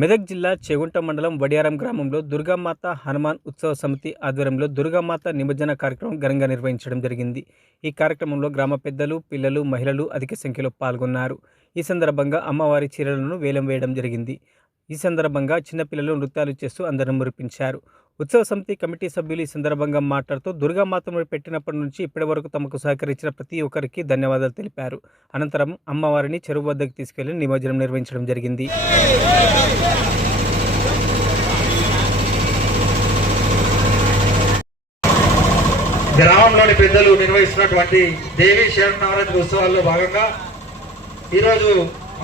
మెదక్ జిల్లా చేగుంట మండలం వడియారం గ్రామంలో దుర్గామాత హనుమాన్ ఉత్సవ సమితి ఆధ్వర్యంలో దుర్గామాత నిమజ్జన కార్యక్రమం ఘనంగా నిర్వహించడం జరిగింది. ఈ కార్యక్రమంలో గ్రామ పెద్దలు పిల్లలు మహిళలు అధిక సంఖ్యలో పాల్గొన్నారు. ఈ సందర్భంగా అమ్మవారి చీరలను వేలం వేయడం జరిగింది. ఈ సందర్భంగా చిన్నపిల్లలు నృత్యాలు చేస్తూ అందరం మురిపించారు. ఉత్సవ సమితి కమిటీ సభ్యులు ఈ సందర్భంగా మాట్లాడుతూ దుర్గామాతను పెట్టినప్పటి నుంచి ఇప్పటి వరకు తమకు సహకరించిన ప్రతి ఒక్కరికి ధన్యవాదాలు తెలిపారు. అనంతరం అమ్మవారిని చెరువు వద్దకు తీసుకెళ్ళి నిమజ్జనం నిర్వహించడం జరిగింది. గ్రామంలోని పెద్దలు నిర్వహిస్తున్నటువంటి దేవి శరణవరాత్రి ఉత్సవాల్లో భాగంగా ఈరోజు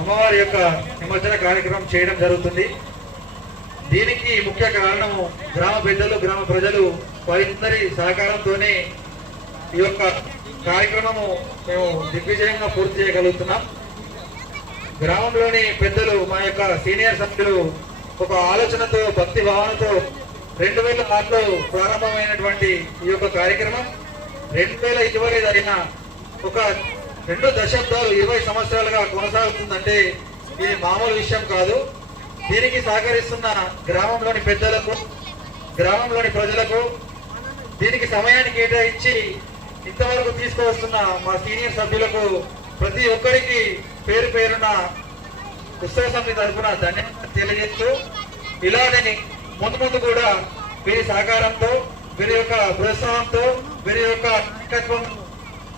అమ్మవారి యొక్క నిమజ్జన కార్యక్రమం చేయడం జరుగుతుంది. దీనికి ముఖ్య కారణం గ్రామ పెద్దలు గ్రామ ప్రజలు వారిందరి సహకారంతోనే ఈ యొక్క కార్యక్రమము మేము దిగ్విజయంగా పూర్తి చేయగలుగుతున్నాం. గ్రామంలోని పెద్దలు మా యొక్క సీనియర్ సభ్యులు ఒక ఆలోచనతో భక్తి భావనతో రెండు వేల ఆరులో ప్రారంభమైనటువంటి ఈ యొక్క కార్యక్రమం రెండు వేల ఇరవై జరిగిన ఒక రెండు దశాబ్దాలు ఇరవై సంవత్సరాలుగా కొనసాగుతుందంటే ఇది మామూలు విషయం కాదు. దీనికి సహకరిస్తున్న గ్రామంలోని పెద్దలకు గ్రామంలోని ప్రజలకు దీనికి సమయాన్ని కేటాయించి ఇంతవరకు తీసుకువస్తున్న మా సీనియర్ సభ్యులకు ప్రతి ఒక్కరికి పేరు పేరున ఉత్సవ సమితి తరఫున ధన్యవాదాలు తెలియజేస్తూ ఇలానే ముందు ముందు కూడా వీరి సహకారంతో వీరి యొక్క ప్రోత్సాహంతో వీరి యొక్క నాయకత్వం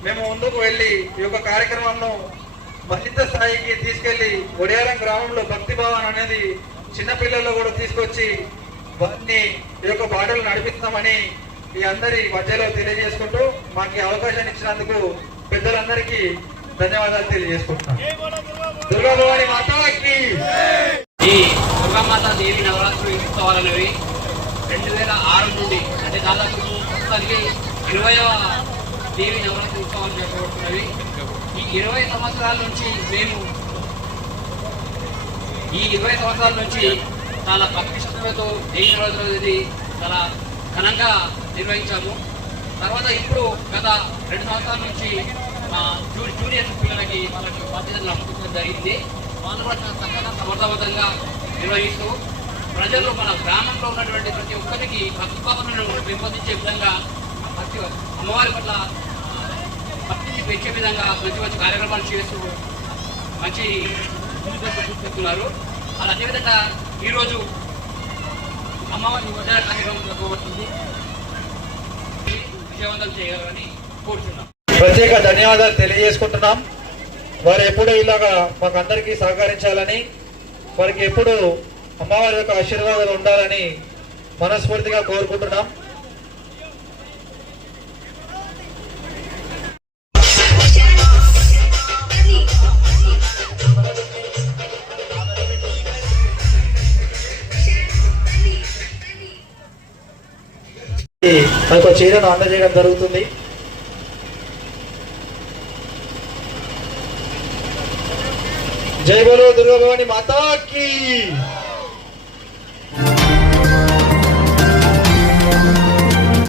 మేము ముందుకు వెళ్ళి ఈ యొక్క కార్యక్రమంలో మరింత స్థాయికి తీసుకెళ్ళి ఒడేరం గ్రామంలో భక్తి భావన అనేది చిన్నపిల్లల్లో కూడా తీసుకొచ్చి వారిని ఈ యొక్క పాటలు నడిపిస్తామని ఈ అందరి మధ్యలో తెలియజేసుకుంటూ మాకు అవకాశం అవకాశాన్ని ఇచ్చినందుకు పెద్దలందరికీ ధన్యవాదాలు తెలియజేసుకుంటున్నాను. దుర్గా భవాని మాతాకి! ఈ దుర్గామాత దేవి నవరాత్రి ఉత్సవాలనేవి రెండు వేల ఆరు నుండి అంటే దాదాపు ప్రస్తుతానికి దేవి నవరాత్రి ఉత్సవాలు జరగబడుతున్నవి ఈ ఇరవై సంవత్సరాల నుంచి మేము ఈ ఇరవై సంవత్సరాల నుంచి చాలా భక్తి జైన రోజు అనేది చాలా ఘనంగా నిర్వహించాము. తర్వాత ఇప్పుడు గత రెండు సంవత్సరాల నుంచి మా జూ- జూనియర్ పిల్లలకి వాళ్ళకి బాధ్యతలు అప్పగించడం జరిగింది. వాళ్ళు కూడా చక్కగా సమర్థవంతంగా నిర్వహిస్తూ ప్రజలు మన గ్రామంలో ఉన్నటువంటి ప్రతి ఒక్కరికి భక్తి భావనను పెంపొందించే విధంగా అమ్మవారి పట్ల ఆ, పెంచే విధంగా మంచి మంచి కార్యక్రమాలు చేస్తూ మంచి చూస్తున్నారు. అలా అదేవిధంగా ఈరోజు అమ్మవారి ఉద్యోగ కార్యక్రమం జరగబోతుంది. విజయవంతం చేయాలని కోరుతున్నాం ప్రత్యేక ధన్యవాదాలు తెలియజేసుకుంటున్నాం. వారు ఎప్పుడూ ఇలాగా మాకందరికీ సహకరించాలని వారికి ఎప్పుడు అమ్మవారి యొక్క ఆశీర్వాదాలు ఉండాలని మనస్ఫూర్తిగా కోరుకుంటున్నాం. మనకు చీరను అందజేయడం జరుగుతుంది. జై బలో దుర్గభవాని మాతాకి!